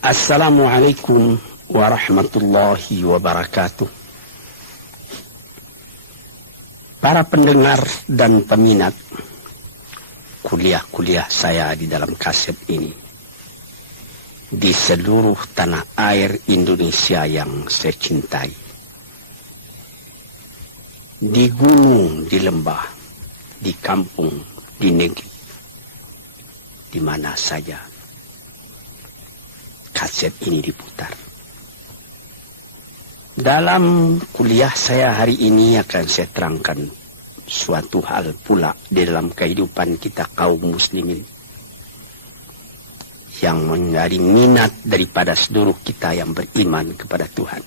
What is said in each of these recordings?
Assalamualaikum warahmatullahi wabarakatuh. Para pendengar dan peminat kuliah-kuliah saya di dalam kaset ini, di seluruh tanah air Indonesia yang saya cintai, di gunung, di lembah, di kampung, di negeri, di mana saja kaset ini diputar. Dalam kuliah saya hari ini akan saya terangkan suatu hal pula di dalam kehidupan kita kaum muslimin yang menjadi minat daripada seluruh kita yang beriman kepada Tuhan.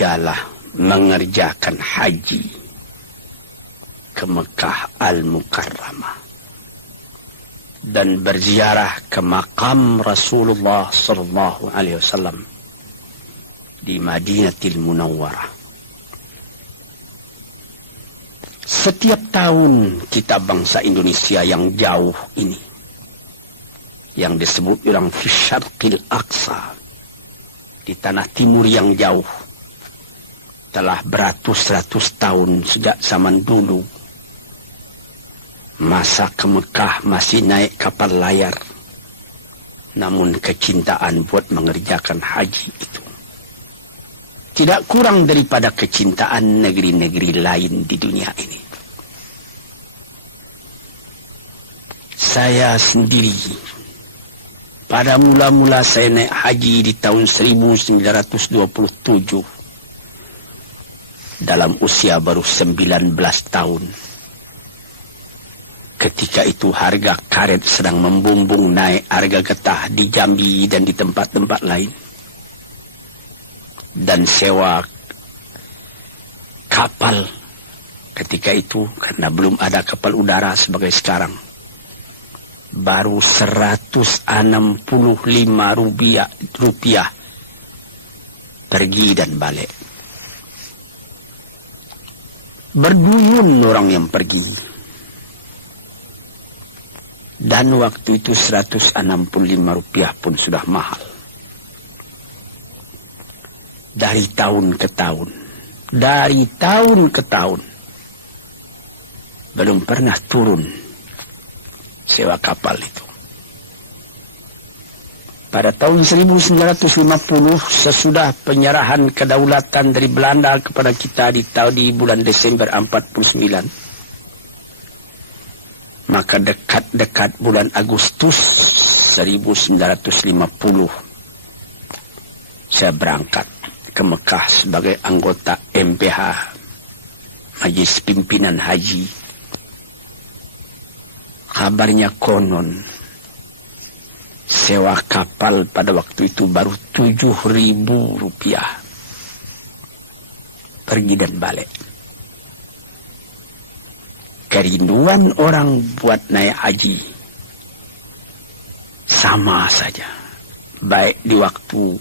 Ialah mengerjakan haji ke Mekah Al-Mukarramah dan berziarah ke makam Rasulullah sallallahu alaihi wasallam di Madinatul Munawwarah. Setiap tahun kita bangsa Indonesia yang jauh ini, yang disebut orang fi Syarqil Aqsa, di tanah timur yang jauh, telah beratus-ratus tahun sejak zaman dulu, masa ke Mekah masih naik kapal layar, namun kecintaan buat mengerjakan haji itu tidak kurang daripada kecintaan negeri-negeri lain di dunia ini. Saya sendiri, pada mula-mula saya naik haji di tahun 1927, dalam usia baru 19 tahun. Ketika itu harga karet sedang membumbung naik, harga getah di Jambi dan di tempat-tempat lain. Dan sewa kapal ketika itu, karena belum ada kapal udara sebagai sekarang, baru 165 rupiah pergi dan balik. Berduyun orang yang pergi. Dan waktu itu 165 rupiah pun sudah mahal. Dari tahun ke tahun, belum pernah turun sewa kapal itu. Pada tahun 1950, sesudah penyerahan kedaulatan dari Belanda kepada kita di bulan Desember 49, maka dekat-dekat bulan Agustus 1950, saya berangkat ke Mekah sebagai anggota MPH, Majelis Pimpinan Haji. Kabarnya konon sewa kapal pada waktu itu baru 7.000 rupiah pergi dan balik. Kerinduan orang buat naik haji sama saja, baik di waktu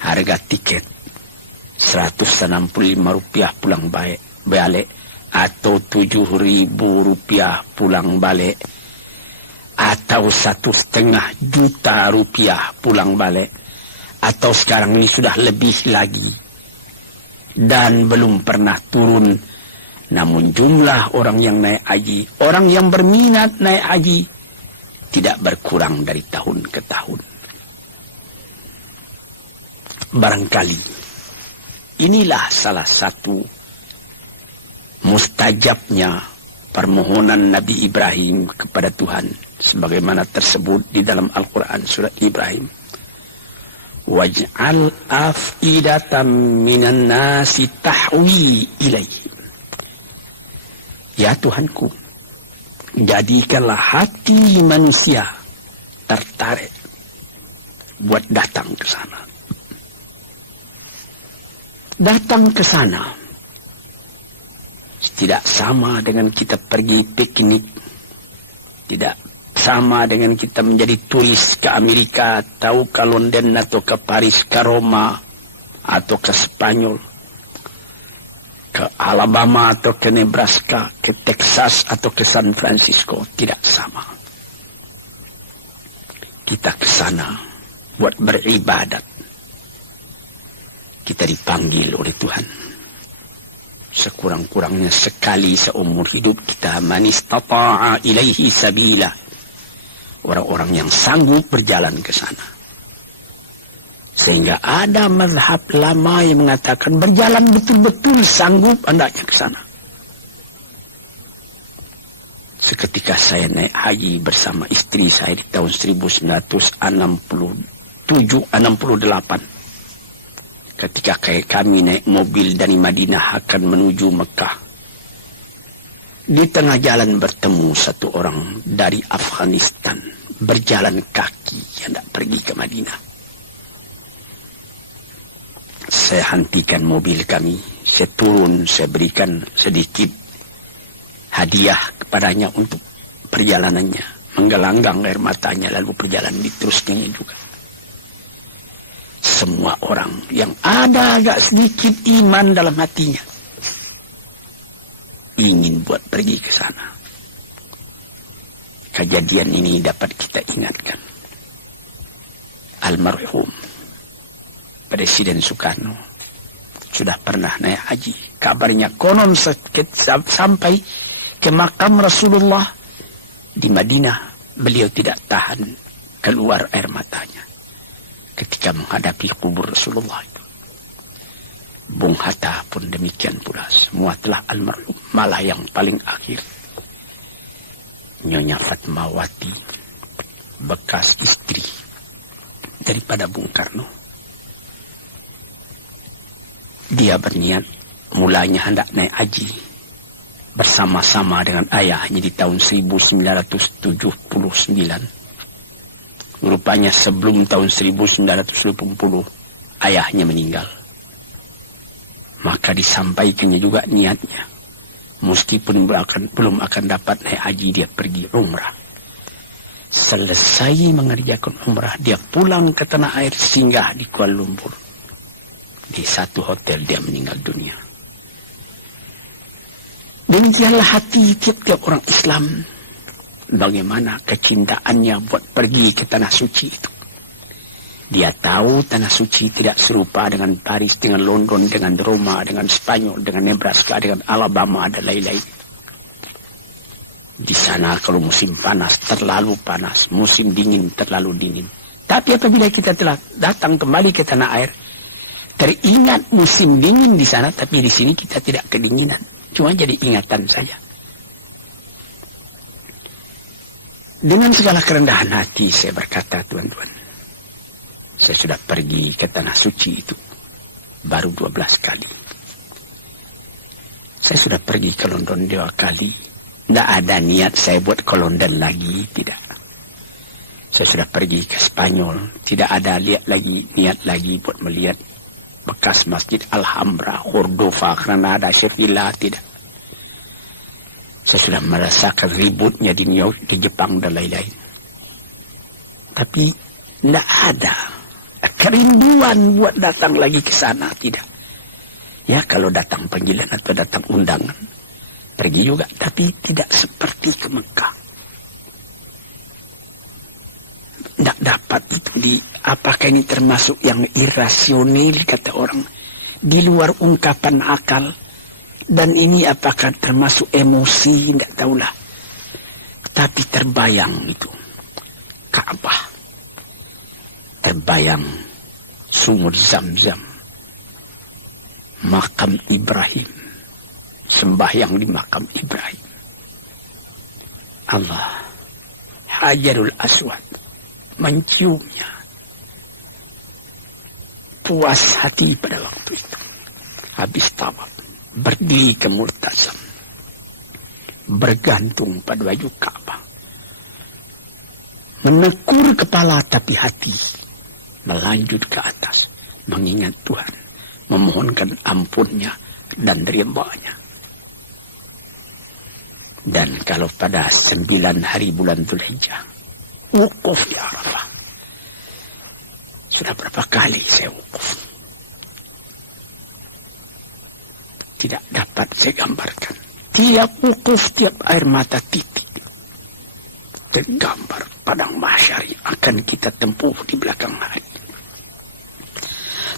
harga tiket 165 rupiah pulang balik, atau 7.000 rupiah pulang balik, atau 1,5 juta rupiah pulang balik, atau sekarang ini sudah lebih lagi, dan belum pernah turun. Namun jumlah orang yang naik haji, orang yang berminat naik haji, tidak berkurang dari tahun ke tahun. Barangkali inilah salah satu mustajabnya permohonan Nabi Ibrahim kepada Tuhan, sebagaimana tersebut di dalam Al-Quran surat Ibrahim. Waj'al af'idatan minan nasi tahwi ilaih. Ya Tuhanku, jadikanlah hati manusia tertarik buat datang ke sana. Datang ke sana tidak sama dengan kita pergi piknik, tidak sama dengan kita menjadi turis ke Amerika, atau ke London, atau ke Paris, ke Roma, atau ke Spanyol, ke Alabama, atau ke Nebraska, ke Texas, atau ke San Francisco. Tidak sama. kita ke sana buat beribadat, kita dipanggil oleh Tuhan. Sekurang-kurangnya sekali seumur hidup kita, man istata'a ilaihi sabila, orang-orang yang sanggup berjalan ke sana. Sehingga ada mazhab lama yang mengatakan berjalan betul-betul sanggup hendaknya ke sana. Seketika saya naik haji bersama istri saya di tahun 1968. Ketika kami naik mobil dari Madinah akan menuju Mekah. Di tengah jalan bertemu satu orang dari Afghanistan. Berjalan kaki hendak pergi ke Madinah. Saya hentikan mobil kami. Saya turun, saya berikan sedikit hadiah kepadanya untuk perjalanannya. Menggelanggang air matanya lalu perjalanan diteruskannya juga. Semua orang yang ada agak sedikit iman dalam hatinya ingin buat pergi ke sana. Kejadian ini dapat kita ingatkan. Almarhum Presiden Soekarno sudah pernah naik haji. Kabarnya konon sampai ke makam Rasulullah di Madinah, beliau tidak tahan keluar air matanya ketika menghadapi kubur Rasulullah itu. Bung Hatta pun demikian pula. Semua telah almarhum. Malah yang paling akhir, Nyonya Fatmawati, bekas istri daripada Bung Karno. Dia berniat mulanya hendak naik haji bersama-sama dengan ayahnya di tahun 1979. Rupanya sebelum tahun 1980 ayahnya meninggal. Maka disampaikannya juga niatnya. Meskipun belum akan dapat naik haji, dia pergi umrah. Selesai mengerjakan umrah, dia pulang ke tanah air, singgah di Kuala Lumpur. Di satu hotel dia meninggal dunia. Demikianlah hati tiap-tiap orang Islam. Bagaimana kecintaannya buat pergi ke tanah suci itu. Dia tahu tanah suci tidak serupa dengan Paris, dengan London, dengan Roma, dengan Spanyol, dengan Nebraska, dengan Alabama, dan lain-lain. Di sana kalau musim panas terlalu panas, musim dingin terlalu dingin. Tapi apabila kita telah datang kembali ke tanah air, teringat musim dingin di sana, tapi di sini kita tidak kedinginan. Cuma jadi ingatan saja. Dengan segala kerendahan hati saya berkata, tuan-tuan, saya sudah pergi ke tanah suci itu baru 12 kali. Saya sudah pergi ke London 2 kali. Tidak ada niat saya buat ke London lagi, tidak. Saya sudah pergi ke Spanyol, tidak ada niat lagi buat melihat bekas Masjid Alhambra, Cordova, Granada, Sevilla, tidak. Saya sudah merasakan ributnya di New York, di Jepang, dan lain-lain. Tapi tidak ada kerinduan buat datang lagi ke sana, tidak. Ya, kalau datang panggilan atau datang undangan, pergi juga, tapi tidak seperti ke Mekah. Tidak dapat itu. Apakah ini termasuk yang irasional, kata orang, di luar ungkapan akal? Dan ini apakah termasuk emosi, tidak tahulah. Tapi terbayang itu Ka'bah, terbayang sumur Zam-Zam, makam Ibrahim, sembahyang di makam Ibrahim, Allah, Hajarul Aswad, menciumnya. Puas hati pada waktu itu. Habis tawaf, berdiri ke Murtazam, bergantung pada baju Ka'bah, menekur kepala tapi hati melanjut ke atas, mengingat Tuhan, memohonkan ampunnya dan ridha-Nya. Dan kalau pada 9 hari bulan Dzulhijjah, wukuf di Arafah. Sudah berapa kali saya wukuf, tidak dapat saya gambarkan. Tiap wukuf, tiap air mata titik tergambar padang mahsyar yang akan kita tempuh di belakang hari.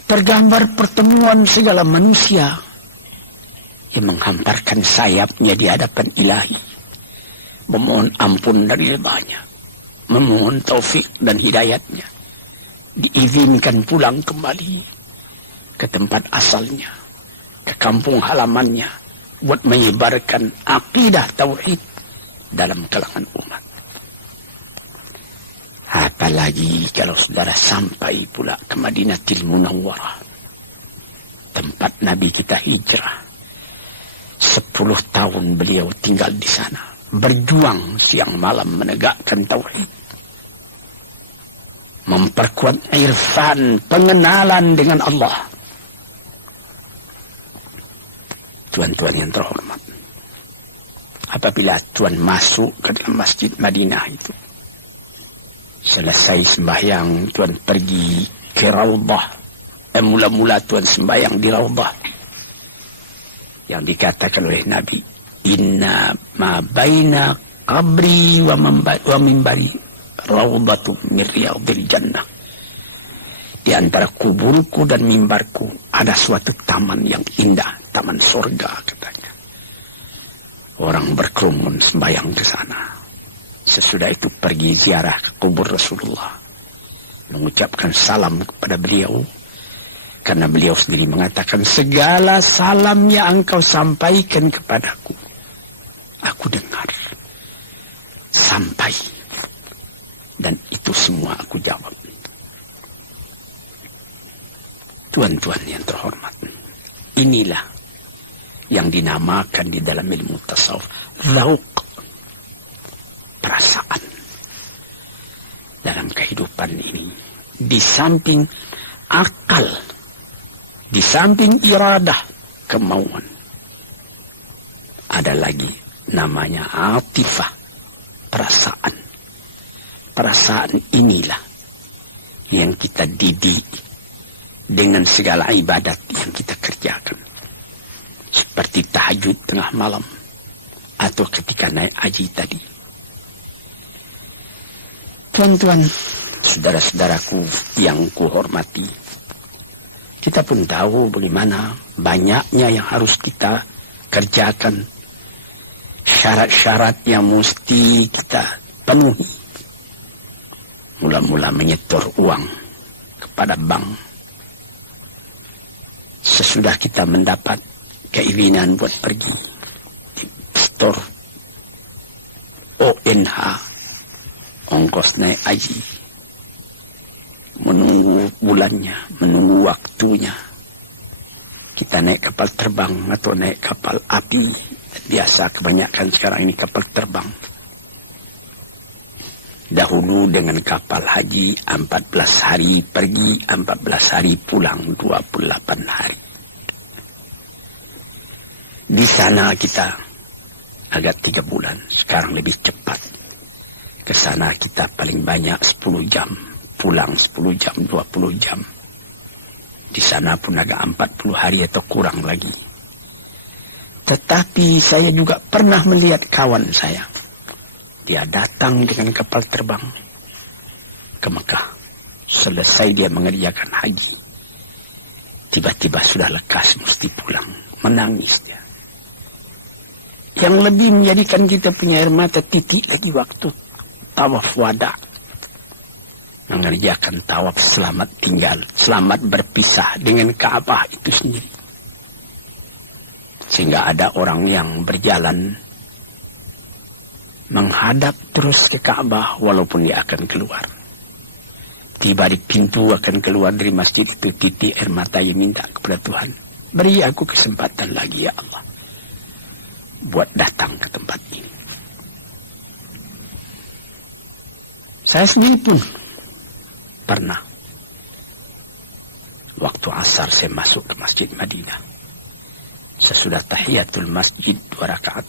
Tergambar pertemuan segala manusia yang menghamparkan sayapnya di hadapan ilahi, memohon ampun dari lebahnya, memohon taufik dan hidayatnya, diizinkan pulang kembali ke tempat asalnya, ke kampung halamannya, buat menyebarkan akidah tauhid dalam kalangan umat. Apalagi kalau saudara sampai pula ke Madinatul Munawwarah, tempat Nabi kita hijrah. 10 tahun beliau tinggal di sana, berjuang siang malam menegakkan tauhid, memperkuat irfan, pengenalan dengan Allah. Tuan-tuan yang terhormat, apabila tuan masuk ke dalam Masjid Madinah itu, selesai sembahyang, tuan pergi ke Raudhah. Mula-mula tuan sembahyang di Raudhah, yang dikatakan oleh Nabi, inna ma baina qabri wa mimbari raudhatu min riyadil jannah. Di antara kuburku dan mimbarku ada suatu taman yang indah, taman surga katanya. Orang berkerumun sembahyang ke sana. Sesudah itu pergi ziarah ke kubur Rasulullah, mengucapkan salam kepada beliau, karena beliau sendiri mengatakan, segala salam yang engkau sampaikan kepadaku, aku dengar sampai, dan itu semua aku jawab. Tuan-tuan yang terhormat, inilah yang dinamakan di dalam ilmu tasawuf zauq, perasaan dalam kehidupan ini. Di samping akal, di samping iradah, kemauan, ada lagi namanya atifah, perasaan. Perasaan inilah yang kita didik dengan segala ibadat yang kita kerjakan, seperti tahajud tengah malam atau ketika naik haji tadi. Tuan-tuan, saudara-saudaraku yang kuhormati, kita pun tahu bagaimana banyaknya yang harus kita kerjakan, syarat-syarat yang mesti kita penuhi. Mula-mula menyetor uang kepada bank. Sesudah kita mendapat keinginan buat pergi di store ONH, ongkos naik haji, menunggu bulannya, menunggu waktunya. Kita naik kapal terbang atau naik kapal api. Biasa kebanyakan sekarang ini kapal terbang. Dahulu dengan kapal haji 14 hari pergi, 14 hari pulang, 28 hari. Di sana kita agak 3 bulan, sekarang lebih cepat. Ke sana kita paling banyak 10 jam, pulang 10 jam, 20 jam. Di sana pun agak 40 hari atau kurang lagi. Tetapi saya juga pernah melihat kawan saya. Dia datang dengan kapal terbang ke Mekah. Selesai dia mengerjakan haji, tiba-tiba sudah lekas mesti pulang. Menangis dia. Yang lebih menjadikan kita punya air mata titik lagi waktu tawaf wada, mengerjakan tawaf selamat tinggal, selamat berpisah dengan Ka'bah itu sendiri. Sehingga ada orang yang berjalan menghadap terus ke Ka'bah walaupun dia akan keluar. Tiba di pintu akan keluar dari masjid itu, titik air mata yang minta kepada Tuhan, beri aku kesempatan lagi ya Allah, buat datang ke tempat ini. Saya sendiri pun pernah, waktu asar saya masuk ke Masjid Madinah. Sesudah tahiyatul masjid 2 rakaat,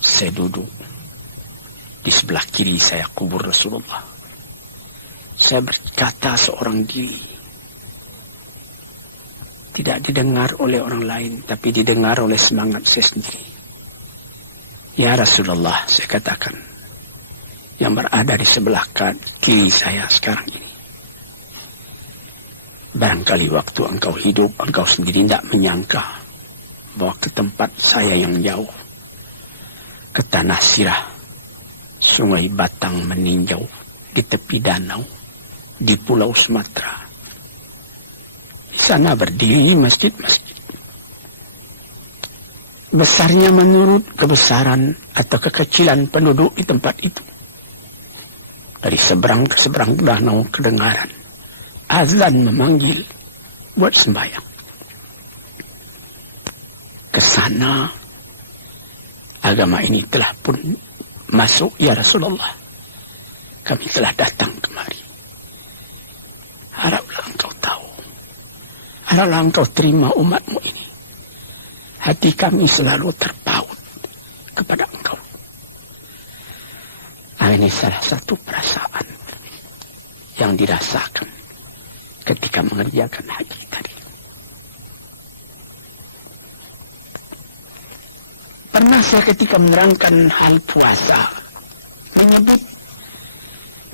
saya duduk. Di sebelah kiri saya kubur Rasulullah. Saya berkata seorang diri. Tidak didengar oleh orang lain, tapi didengar oleh semangat saya sendiri. Ya Rasulullah, saya katakan, yang berada di sebelah kiri saya sekarang ini. Barangkali waktu engkau hidup, engkau sendiri tidak menyangka bahwa ke tempat saya yang jauh, ke tanah sirah, sungai Batang meninjau di tepi danau, di Pulau Sumatera. Di sana berdiri masjid-masjid. Besarnya menurut kebesaran atau kekecilan penduduk di tempat itu. Dari seberang ke seberang danau kedengaran azan memanggil buat sembahyang. Ke sana agama ini telah pun masuk, ya Rasulullah. Kami telah datang kemari. Haraplah engkau tahu. Haraplah engkau terima umatmu ini. Hati kami selalu terpaut kepada engkau. Ini salah satu perasaan yang dirasakan ketika mengerjakan haji tadi. Pernah saya ketika menerangkan hal puasa menyebut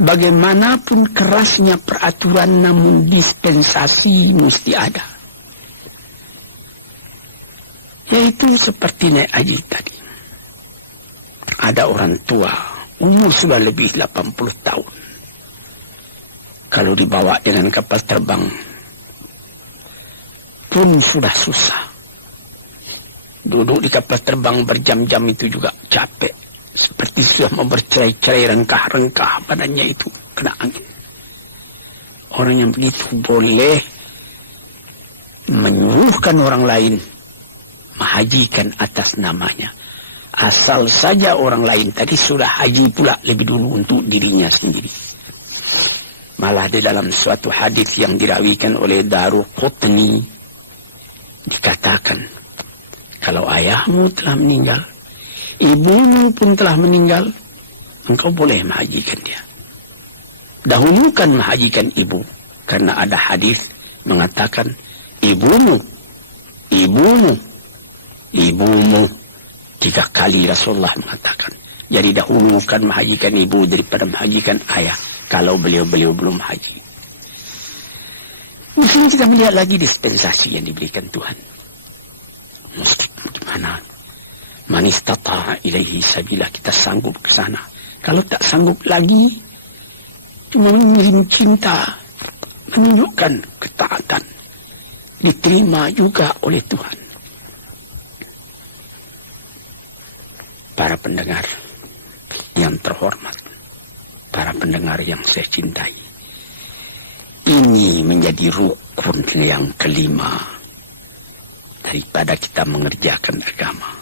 bagaimanapun kerasnya peraturan, namun dispensasi mesti ada. Yaitu seperti naik haji tadi. Ada orang tua, umur sudah lebih 80 tahun. Kalau dibawa dengan kapal terbang pun sudah susah. Duduk di kapal terbang berjam-jam itu juga capek. Seperti sudah mau bercerai-cerai, rengkah-rengkah badannya itu kena angin. Orang yang begitu boleh menyuruhkan orang lain menghajikan atas namanya. Asal saja orang lain tadi sudah haji pula lebih dulu untuk dirinya sendiri. Malah di dalam suatu hadis yang dirawikan oleh Daruqutni dikatakan, kalau ayahmu telah meninggal, ibumu pun telah meninggal, engkau boleh menghajikan dia. Dahulukan menghajikan ibu, karena ada hadis mengatakan ibumu. 3 kali Rasulullah mengatakan. Jadi dahulukan menghajikan ibu daripada menghajikan ayah, kalau beliau-beliau belum haji. Mungkin kita melihat lagi dispensasi yang diberikan Tuhan. Mesti gimana? Man istata'a ilaihi sabila, kita sanggup ke sana. Kalau tak sanggup lagi, cuma mengirim cinta, menunjukkan ketaatan, diterima juga oleh Tuhan. Para pendengar yang terhormat, para pendengar yang saya cintai, ini menjadi rukun yang kelima daripada kita mengerjakan agama.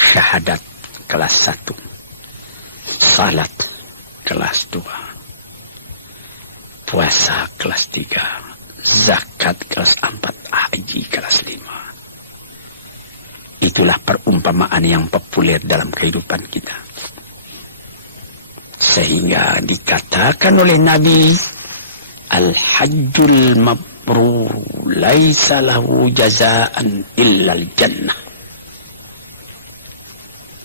Syahadat kelas 1, salat kelas 2, puasa kelas 3, zakat kelas 4, haji kelas 5. Itulah perumpamaan yang populer dalam kehidupan kita. Sehingga dikatakan oleh Nabi, Al-Hajjul Mabrur laisa lahu jazaan illal jannah.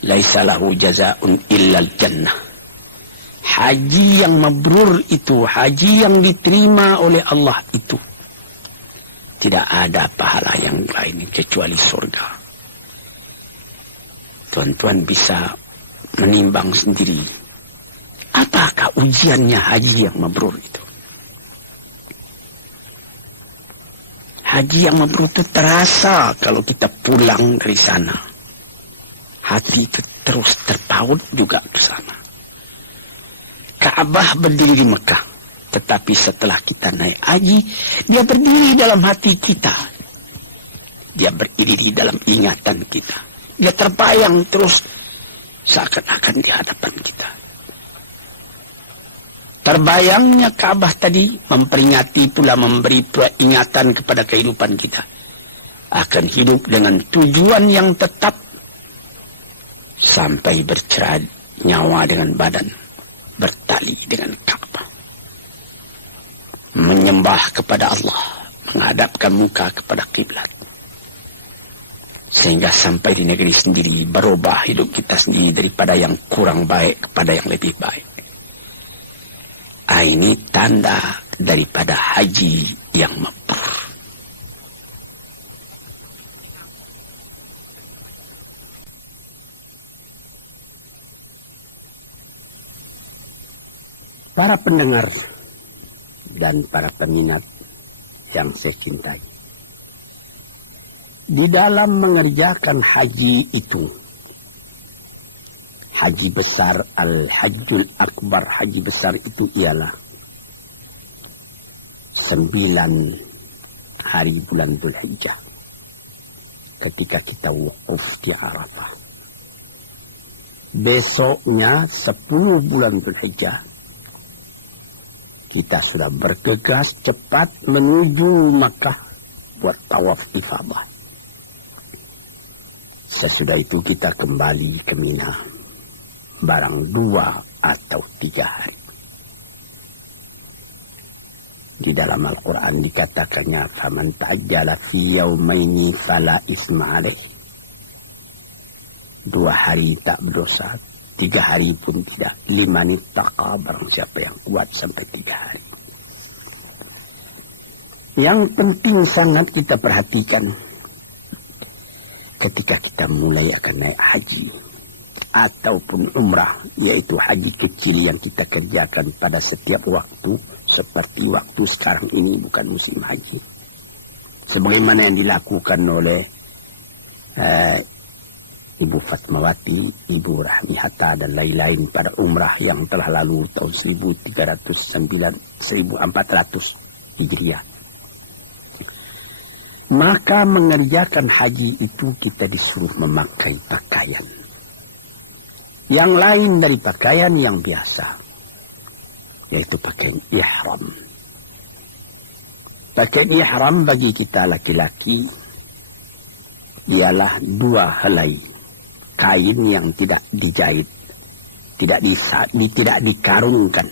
Laisa lahu jazaun illal jannah. Haji yang mabrur itu, haji yang diterima oleh Allah itu, tidak ada pahala yang lain kecuali surga. Tuan-tuan bisa menimbang sendiri, apakah ujiannya haji yang mabrur itu? Haji yang mabrur itu terasa kalau kita pulang dari sana. Hati itu terus terpaut juga ke sana. Ka'bah berdiri di Mekah, tetapi setelah kita naik haji, dia berdiri dalam hati kita. Dia berdiri di dalam ingatan kita. Dia terbayang terus seakan-akan di hadapan kita. Terbayangnya Ka'bah tadi memperingati pula, memberi peringatan kepada kehidupan kita. Akan hidup dengan tujuan yang tetap sampai bercerai nyawa dengan badan, bertali dengan Ka'bah. Menyembah kepada Allah, menghadapkan muka kepada kiblat. Sehingga sampai di negeri sendiri berubah hidup kita sendiri daripada yang kurang baik kepada yang lebih baik. Ini tanda daripada haji yang mabrur. Para pendengar dan para peminat yang saya cintai, di dalam mengerjakan haji itu, haji besar, al-hajjul akbar, haji besar itu ialah 9 hari bulan Dzulhijjah ketika kita wukuf di Arafah. Besoknya 10 bulan Dzulhijjah kita sudah bergegas cepat menuju Makkah buat tawaf ifadah. Sesudah itu kita kembali ke Mina barang 2 atau 3 hari. Di dalam Al-Quran dikatakannya, faman ta'ajjala fi yaumaini fala isma alaih. 2 hari tak berdosa, 3 hari pun tidak. 5 nittaqa, barang siapa yang kuat sampai 3 hari. Yang penting sangat kita perhatikan ketika kita mulai akan naik haji ataupun umrah, yaitu haji kecil yang kita kerjakan pada setiap waktu, seperti waktu sekarang ini bukan musim haji, sebagaimana yang dilakukan oleh Ibu Fatmawati, Ibu Rahmi Hatta dan lain-lain pada umrah yang telah lalu tahun 1400 Hijriah. Maka mengerjakan haji itu kita disuruh memakai pakaian yang lain dari pakaian yang biasa, yaitu pakaian ihram. Pakaian ihram bagi kita laki-laki ialah 2 helai kain yang tidak dijahit, tidak dikarungkan.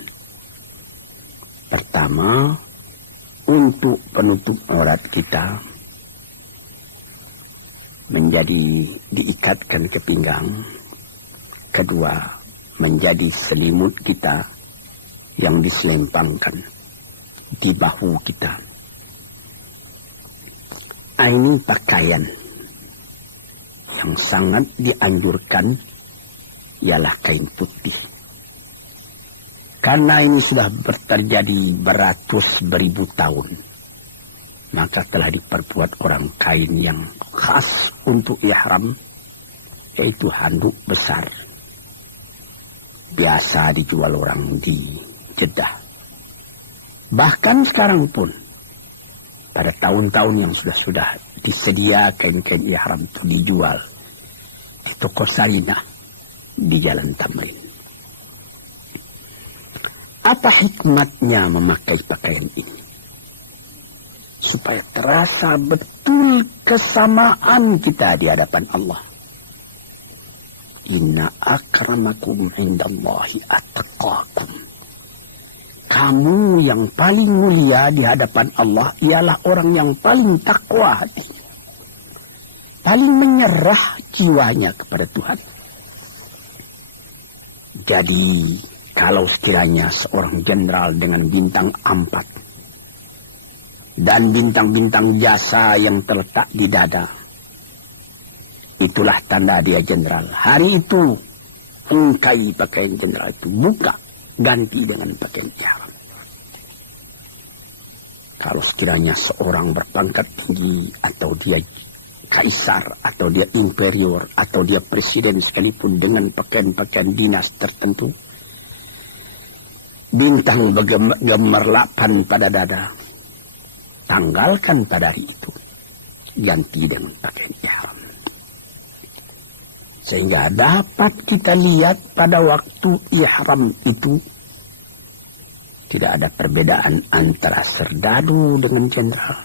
Pertama, untuk penutup aurat kita menjadi diikatkan ke pinggang. Kedua, menjadi selimut kita yang diselempangkan di bahu kita. Ini pakaian yang sangat dianjurkan ialah kain putih. Karena ini sudah terjadi beratus beribu tahun, maka telah diperbuat orang kain yang khas untuk ihram, yaitu handuk besar. Biasa dijual orang di Jeddah. Bahkan sekarang pun, pada tahun-tahun yang sudah disedia kain-kain ihram itu dijual di toko Sarinah di Jalan Tamrin. Apa hikmatnya memakai pakaian ini? Supaya terasa betul kesamaan kita di hadapan Allah. Inna akramakum indallahi atqakum. Kamu yang paling mulia di hadapan Allah ialah orang yang paling takwa hati, paling menyerah jiwanya kepada Tuhan. Jadi kalau sekiranya seorang jenderal dengan bintang 4 dan bintang-bintang jasa yang terletak di dada, itulah tanda dia jenderal. Hari itu ungkai pakaian jenderal itu, buka, ganti dengan pakaian ihram. Kalau sekiranya seorang berpangkat tinggi, atau dia kaisar, atau dia imperior, atau dia presiden sekalipun dengan pakaian-pakaian dinas tertentu, bintang gemerlapan pada dada, tanggalkan pada hari itu, ganti dengan pakaian ihram. Sehingga dapat kita lihat pada waktu ihram itu tidak ada perbedaan antara serdadu dengan jenderal,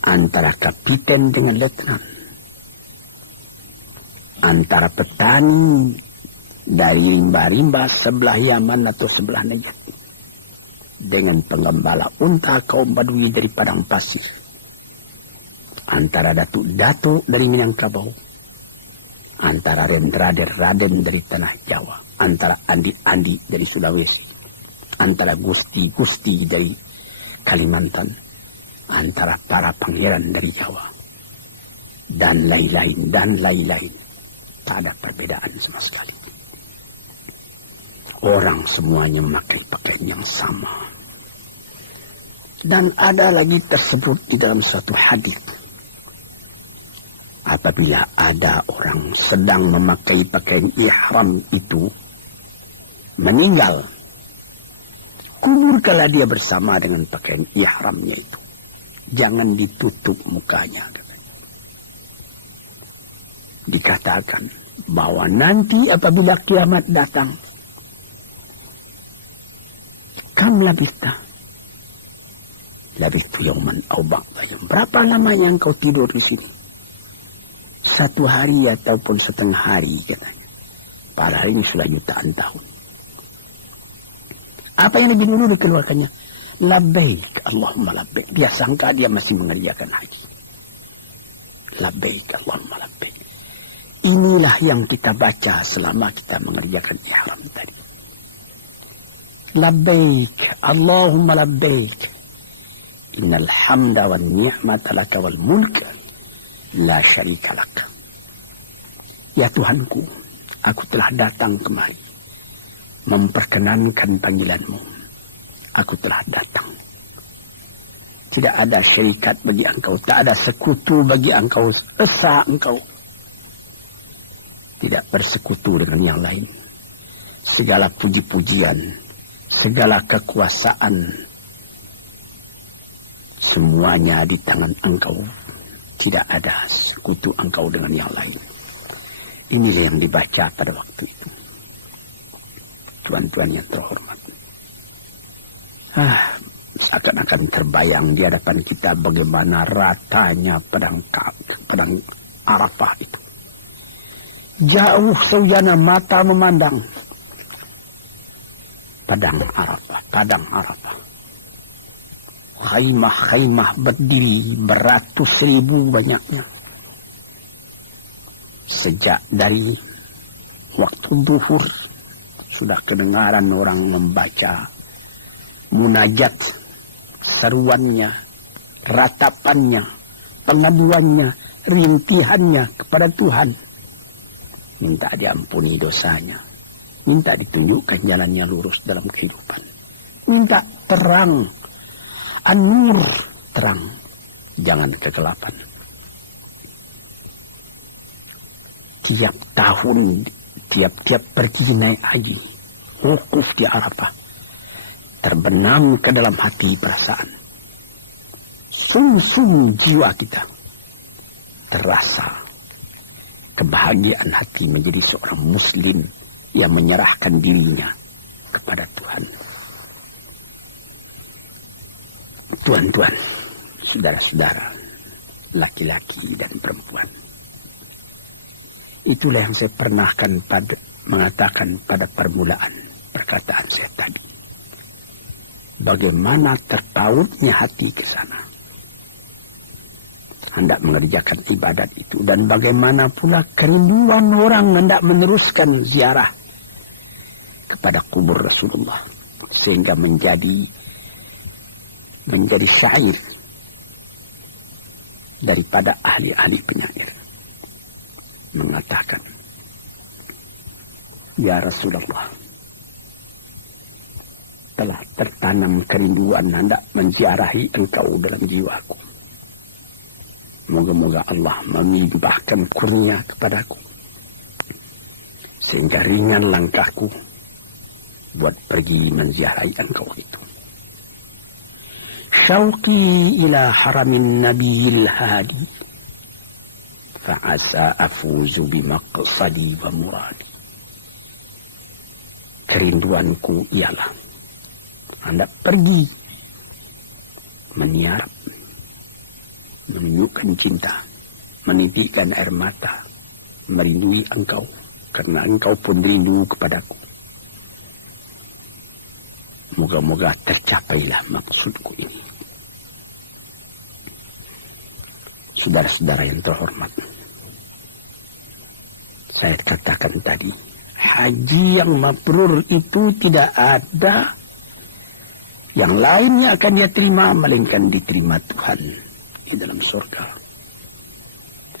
antara kapiten dengan letnan, antara petani dari rimba-rimba sebelah Yaman atau sebelah Najd dengan pengembala unta kaum Badui dari padang pasir, antara datuk-datuk dari Minangkabau, antara raden-raden dari tanah Jawa, antara andi-andi dari Sulawesi, antara gusti-gusti dari Kalimantan, antara para pangeran dari Jawa, dan lain-lain. Tak ada perbedaan sama sekali. Orang semuanya memakai pakaian yang sama. Dan ada lagi tersebut di dalam suatu hadis. Apabila ada orang sedang memakai pakaian ihram itu meninggal, kuburkanlah dia bersama dengan pakaian ihramnya itu. Jangan ditutup mukanya. Dikatakan bahwa nanti apabila kiamat datang, kam labista yauman aw ba'da yaum. Berapa lamanya engkau tidur di sini? 1 hari ataupun setengah hari katanya. Padahal ini sudah jutaan tahun. Apa yang lebih dulu dikeluarkannya? Labbaik Allahumma labbaik. Dia sangka dia masih mengerjakan haji. Labbaik Allahumma labbaik. Inilah yang kita baca selama kita mengerjakan ihram tadi. Labbaik Allahumma labbaik. Innal hamda wan ni'mata laka wal mulka la syarika lak. Ya Tuhanku, aku telah datang kemari memperkenankan panggilanmu. Aku telah datang. Tidak ada syarikat bagi engkau, tak ada sekutu bagi engkau, esa engkau. Tidak bersekutu dengan yang lain. Segala puji-pujian, segala kekuasaan, semuanya di tangan engkau. Tidak ada sekutu engkau dengan yang lain. Inilah yang dibaca pada waktu itu. Tuan-tuan yang terhormat. Seakan-akan terbayang di hadapan kita bagaimana ratanya padang Arafah itu. Jauh saujana mata memandang padang Arafah. Khaimah berdiri beratus ribu banyaknya. Sejak dari waktu duhur sudah kedengaran orang membaca munajat, seruannya, ratapannya, pengaduannya, rintihannya kepada Tuhan. Minta diampuni dosanya. Minta ditunjukkan jalannya lurus dalam kehidupan. Minta terang. An-nur, terang, jangan kegelapan. Tiap tahun, tiap pergi naik haji, wukuf di Arafah, terbenam ke dalam hati perasaan. Sum-sum jiwa kita terasa kebahagiaan hati menjadi seorang muslim yang menyerahkan dirinya kepada Tuhan. Tuan-tuan, saudara-saudara, laki-laki dan perempuan. Itulah yang saya mengatakan pada permulaan perkataan saya tadi. Bagaimana terpautnya hati ke sana. Hendak mengerjakan ibadat itu. Dan bagaimana pula kerinduan orang hendak meneruskan ziarah kepada kubur Rasulullah. Sehingga menjadi syair daripada ahli-ahli penyair mengatakan, ya Rasulullah, telah tertanam kerinduan hendak menziarahi engkau dalam jiwaku. Moga-moga Allah memibahkan kurnia kepadaku sehingga ringan langkahku buat pergi menziarahi engkau itu. Syauqi ila haramin nabiyil hadi fa'asa afuzu bimaqsadi wa muradi. Kerinduanku ialah hendak pergi meniarap, menunjukkan cinta, menitikkan air mata, merindui engkau karena engkau pun rindu kepadaku. Moga-moga tercapailah maksudku ini. Saudara-saudara yang terhormat, saya katakan tadi, haji yang mabrur itu tidak ada Yang lainnya akan dia terima, melainkan diterima Tuhan di dalam surga.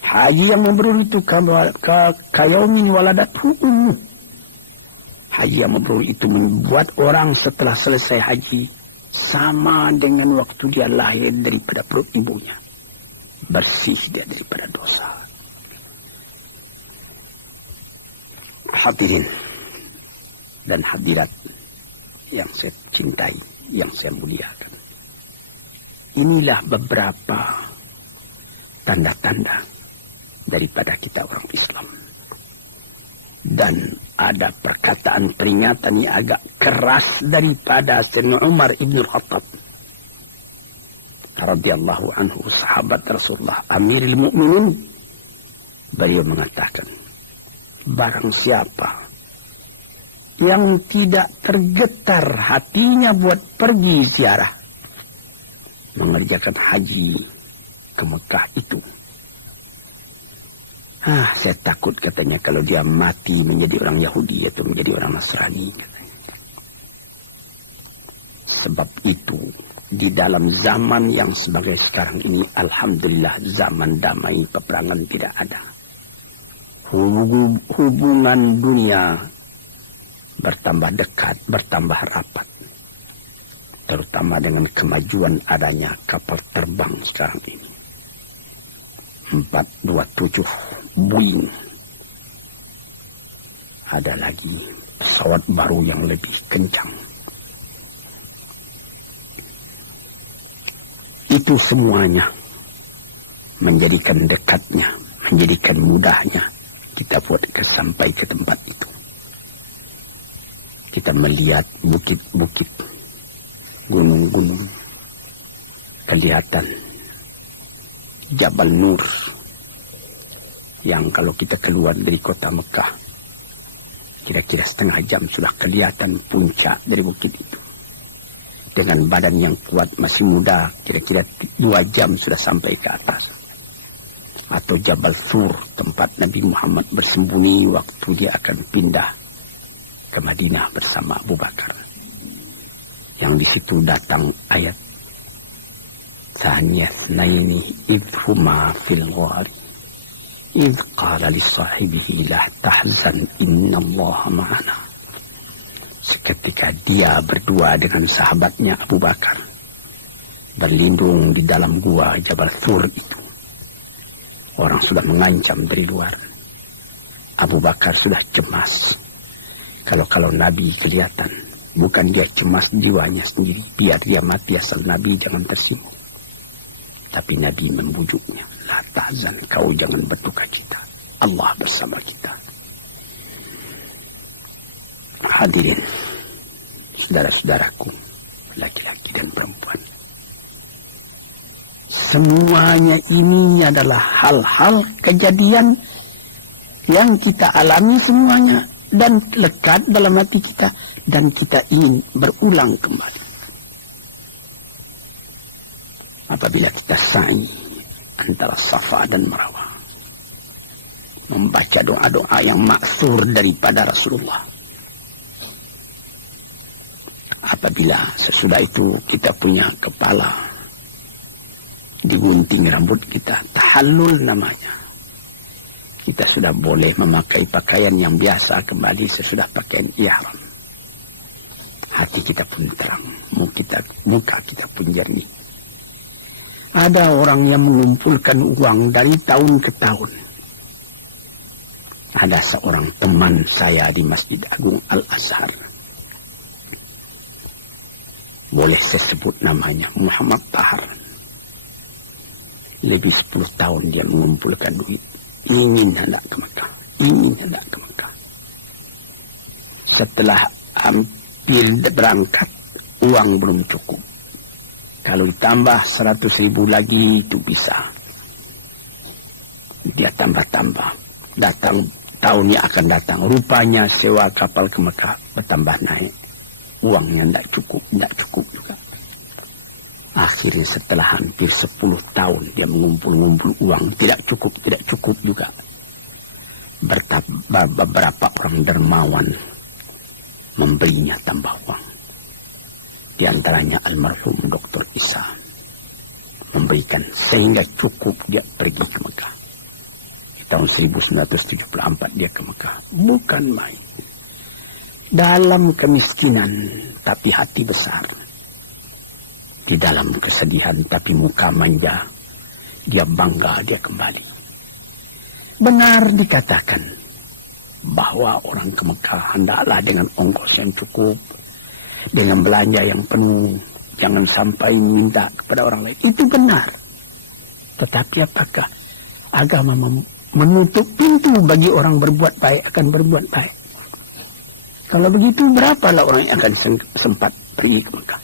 Haji yang mabrur itu kayaumin waladathu ummu. Haji yang mabrur itu membuat orang setelah selesai haji sama dengan waktu dia lahir daripada perut ibunya. Bersih dia daripada dosa. Hadirin dan hadirat yang saya cintai, yang saya muliakan. Inilah beberapa tanda-tanda daripada kita orang Islam. Dan ada perkataan peringatan yang agak keras daripada Sayyidina Umar ibn Khattab radhiyallahu anhu, sahabat Rasulullah, Amirul Mukminin. Beliau mengatakan, barang siapa yang tidak tergetar hatinya buat pergi ziarah, mengerjakan haji ke Mekah itu, saya takut katanya kalau dia mati menjadi orang Yahudi atau menjadi orang Nasrani katanya. Sebab itu di dalam zaman yang sebagai sekarang ini, alhamdulillah zaman damai, peperangan tidak ada. Hubungan dunia bertambah dekat, bertambah rapat. Terutama dengan kemajuan adanya kapal terbang sekarang ini. 427 Boeing. Ada lagi pesawat baru yang lebih kencang. Itu semuanya menjadikan dekatnya, menjadikan mudahnya kita buat sampai ke tempat itu. Kita melihat bukit-bukit, gunung-gunung, kelihatan Jabal Nur, yang kalau kita keluar dari kota Mekah, kira-kira setengah jam sudah kelihatan puncak dari bukit itu. Dengan badan yang kuat, masih muda, kira-kira 2 jam sudah sampai ke atas. Atau Jabal Sur, tempat Nabi Muhammad bersembunyi waktu dia akan pindah ke Madinah bersama Abu Bakar. Yang di situ datang ayat Thaniyah Naini idhuma fil ghari idh qala li sahibihi la tahzan innallaha ma'ana. Seketika dia berdua dengan sahabatnya Abu Bakar berlindung di dalam gua Jabal Sur itu. Orang sudah mengancam dari luar. Abu Bakar sudah cemas. Kalau Nabi kelihatan, bukan dia cemas jiwanya sendiri, biar dia mati asal Nabi jangan tersinggung. Tapi Nabi membujuknya, la tahzan, kau jangan berduka cita, Allah bersama kita. Hadirin, saudara-saudaraku, laki-laki dan perempuan, semuanya ini adalah hal-hal kejadian yang kita alami semuanya dan lekat dalam hati kita, dan kita ingin berulang kembali. Apabila kita sa'i antara Safa dan Marwah, membaca doa-doa yang maksur daripada Rasulullah. Apabila sesudah itu kita punya kepala, digunting rambut kita, tahallul namanya. Kita sudah boleh memakai pakaian yang biasa kembali sesudah pakaian ihram. Hati kita pun terang, muka kita pun jernih. Ada orang yang mengumpulkan uang dari tahun ke tahun. Ada seorang teman saya di Masjid Agung Al-Azhar. Boleh saya sebut namanya, Muhammad Tahar. Lebih 10 tahun dia mengumpulkan duit. Ingin hendak ke Mekah. Setelah hampir berangkat, uang belum cukup. Kalau ditambah 100.000 lagi itu bisa. Dia tambah-tambah. Datang tahunnya akan datang. Rupanya sewa kapal ke Mekah bertambah naik. Uangnya tidak cukup juga. Akhirnya setelah hampir 10 tahun dia mengumpul uang, tidak cukup juga. Beberapa orang dermawan memberinya tambah uang. Di antaranya almarhum Dr. Isa memberikan sehingga cukup dia pergi ke Mekah. Di tahun 1974 dia ke Mekah. Bukan main. Dalam kemiskinan tapi hati besar. Di dalam kesedihan tapi muka manja. Dia bangga dia kembali. Benar dikatakan bahwa orang ke Mekah hendaklah dengan ongkos yang cukup, dengan belanja yang penuh, jangan sampai minta kepada orang lain. Itu benar. Tetapi apakah agama menutup pintu bagi orang berbuat baik akan berbuat baik? Kalau begitu berapalah orang yang akan sempat pergi ke Mekah?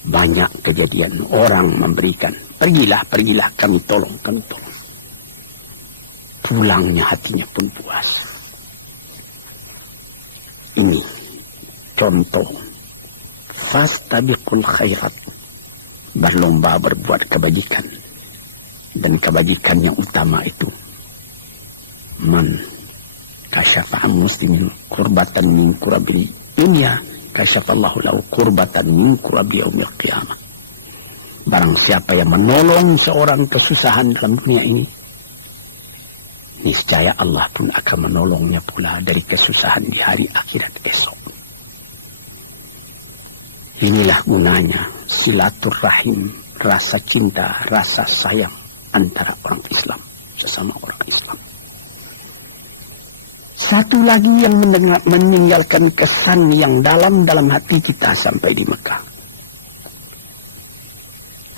Banyak kejadian orang memberikan, pergilah kami tolong. Pulangnya hatinya pun puas. Ini contoh fastabiqul khairat, berlomba berbuat kebajikan, dan kebajikan yang utama itu man kasyafa an muslimin kurbatan min kurabil dunia kasyafallahu lahu kurbatan min kurabi yaumil qiyamah. Barang siapa yang menolong seorang kesusahan dalam dunia ini, niscaya Allah pun akan menolongnya pula dari kesusahan di hari akhirat esok. Inilah gunanya silaturahim, rasa cinta, rasa sayang antara orang Islam sesama orang Islam. Satu lagi yang meninggalkan kesan yang dalam hati kita sampai di Mekah.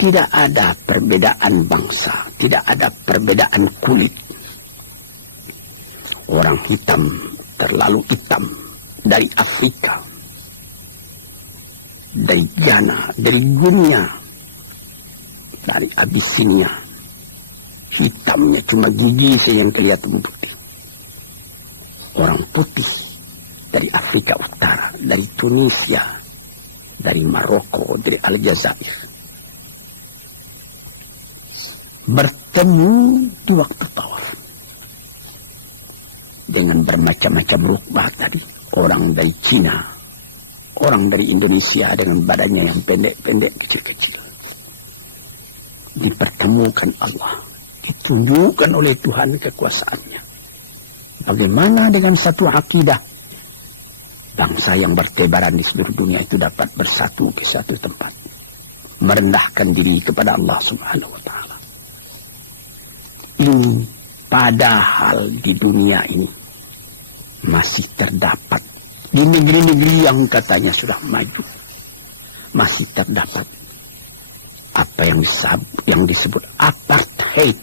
Tidak ada perbedaan bangsa, tidak ada perbedaan kulit. Orang hitam terlalu hitam dari Afrika, dari Ghana, dari Guinea, dari Abyssinia. Hitamnya cuma gigi yang kelihatan putih. Orang putih dari Afrika Utara, dari Tunisia, dari Maroko, dari Aljazair, bertemu di waktu tawaf dengan bermacam-macam rukbah tadi. Orang dari Cina, orang dari Indonesia dengan badannya yang pendek-pendek, kecil-kecil. Dipertemukan Allah, ditunjukkan oleh Tuhan kekuasaannya. Bagaimana dengan satu akidah? Bangsa yang bertebaran di seluruh dunia itu dapat bersatu ke satu tempat, merendahkan diri kepada Allah Subhanahu wa Ta'ala. Ini padahal di dunia ini masih terdapat, di negeri-negeri yang katanya sudah maju, masih terdapat apa yang disebut apartheid.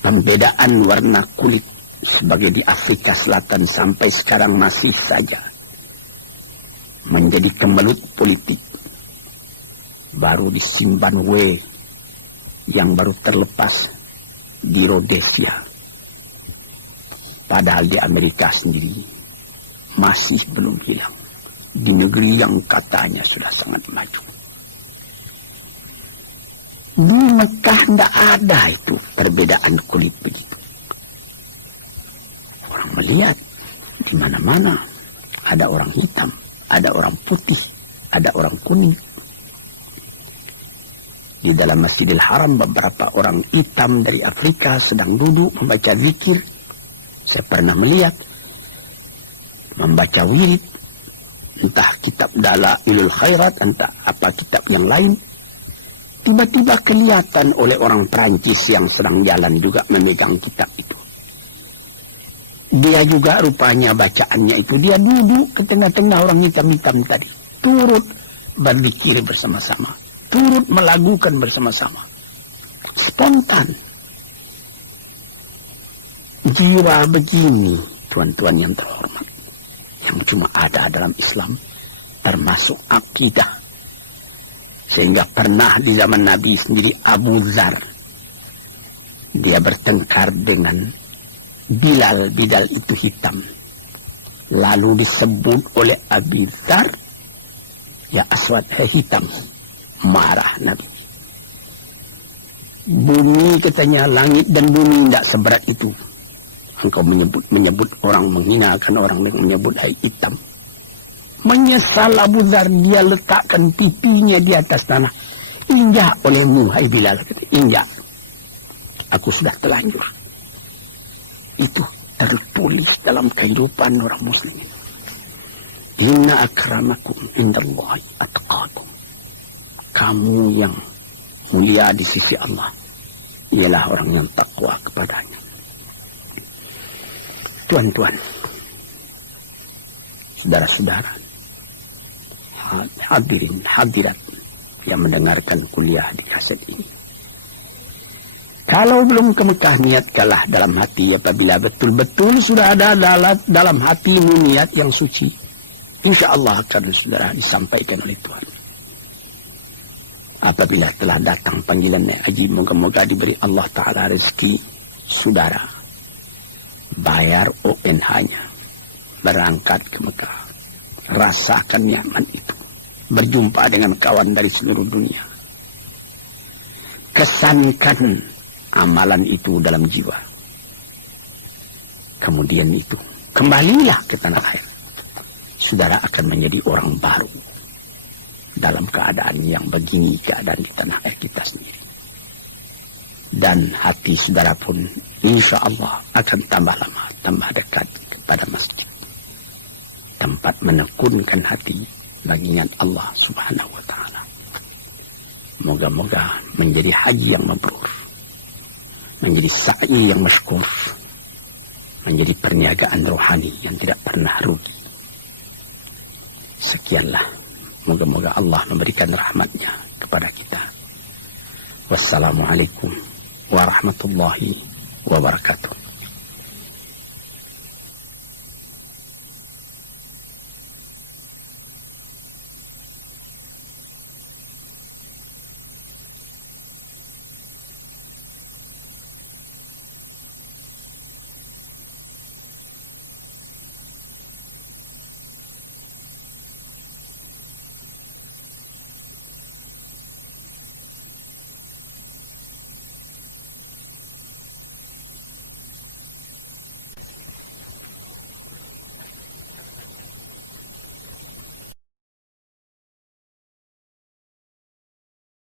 Pembedaan warna kulit sebagai di Afrika Selatan sampai sekarang masih saja menjadi kemelut politik. Baru di Zimbabwe yang baru terlepas, di Rhodesia. Padahal di Amerika sendiri masih belum hilang. Di negeri yang katanya sudah sangat maju. Di Mekah tidak ada itu perbedaan kulit begitu. Orang melihat di mana-mana ada orang hitam, ada orang putih, ada orang kuning. Di dalam Masjidil Haram beberapa orang hitam dari Afrika sedang duduk membaca zikir. Saya pernah melihat membaca wirid, entah kitab Dalailul Khairat, entah apa kitab yang lain. Tiba-tiba kelihatan oleh orang Perancis yang sedang jalan juga memegang kitab itu. Dia juga rupanya bacaannya itu, dia duduk ke tengah-tengah orang hitam-hitam tadi, turut berzikir bersama-sama, turut melagukan bersama-sama. Spontan. Jiwa begini, tuan-tuan yang terhormat, yang cuma ada dalam Islam, termasuk akidah. Sehingga pernah di zaman Nabi sendiri Abu Dzar, dia bertengkar dengan Bilal itu hitam. Lalu disebut oleh Abu Dzar, ya aswad, hitam. Marah Nabi. Bumi katanya, langit dan bumi tidak seberat itu. Engkau menyebut orang, menghinakan orang dengan menyebut hai hitam. Menyesal Abu Dzar, dia letakkan pipinya di atas tanah. Injak olehmu, hai Bilal. Injak. Aku sudah telanjur. Itu tertulis dalam kehidupan orang muslimin. Inna akramakum indallahi atqakum. Kamu yang mulia di sisi Allah ialah orang yang takwa kepadanya. Tuan-tuan, saudara-saudara, hadirin hadirat yang mendengarkan kuliah di kaset ini. Kalau belum ke Mekah, niatkanlah dalam hati apabila betul-betul sudah ada dalam hatimu niat yang suci. Insya Allah akan saudara disampaikan oleh Tuhan. Apabila telah datang panggilan naik haji, moga-moga diberi Allah Ta'ala rezeki saudara. Bayar ONH-nya. Berangkat ke Mekah. Rasakan nyaman itu. Berjumpa dengan kawan dari seluruh dunia. Kesankan amalan itu dalam jiwa. Kemudian itu, kembalilah ke tanah air. Saudara akan menjadi orang baru. Dalam keadaan yang begini, keadaan di tanah air kita sendiri. Dan hati saudara pun insya Allah akan tambah lama, tambah dekat kepada masjid. Tempat menekunkan hati bagingan Allah Subhanahu wa Ta'ala. Moga-moga menjadi haji yang mabrur, menjadi sa'i yang masykur, menjadi perniagaan rohani yang tidak pernah rugi. Sekianlah, moga-moga Allah memberikan rahmatnya kepada kita. Wassalamualaikum warahmatullahi wabarakatuh.